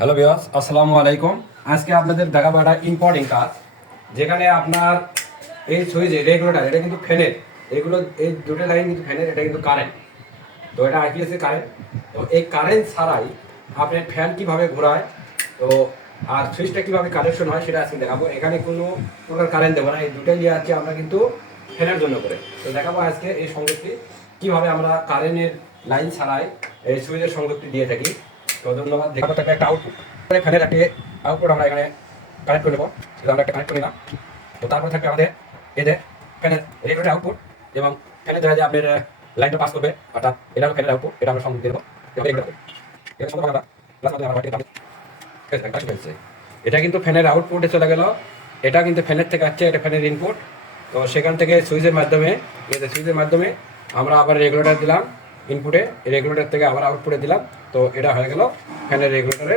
Hello বিয়াস আসসালামু আলাইকুম। আজকে আপনাদের দেখাবো একটা ইম্পর্টিং কাজ, যেখানে আপনার এই সুইচে রেগুলেটার এটা কিন্তু ফ্যানের এগুলো, এই দুটো লাইন কিন্তু ফ্যানের এটা কিন্তু কারেন্ট তো এটা আইপিএস এর কারেন্ট তো এই কারেন্ট ছাড়াই আপনি ফ্যান কীভাবে ঘোরায়, তো আর সুইচটা কীভাবে কানেকশন হয়, সেটা আজকে দেখাবো। এখানে কোনো প্রকার কারেন্ট দেবো না, এই দুটোই নিয়ে আছে আমরা কিন্তু ফ্যানের জন্য করে। তো দেখাবো আজকে এই সংযোগটি, কীভাবে আমরা কারেন্টের লাইন ছাড়াই এই সুইচের সংযোগটি দিয়ে থাকি। তো ধন্যবাদ একটা একটি আউটপুট আমরা এখানে কানেক্ট করে নেব। সেটা আমরা কানেক্ট তো আমাদের ফ্যানের এবং ফ্যানের দেখা যায় আপনার লাইনটা পাস করবে, অর্থাৎ এটা ফ্যানের আউটপুট এটা আমরা সংযোগ দিয়ে দেবো। এটা এটা কিন্তু ফ্যানের আউটপুটে চলে গেল। এটা কিন্তু ফ্যানের থেকে আসছে এটা ফ্যানের ইনপুট তো সেখান থেকে সুইচের মাধ্যমে সুইচের মাধ্যমে আমরা আবার রেগুলেটার দিলাম। ইনপুটে রেগুলেটর থেকে আবার আউটপুটে দিলাম। তো এটা হয়ে গেল ফ্যানের রেগুলেটরের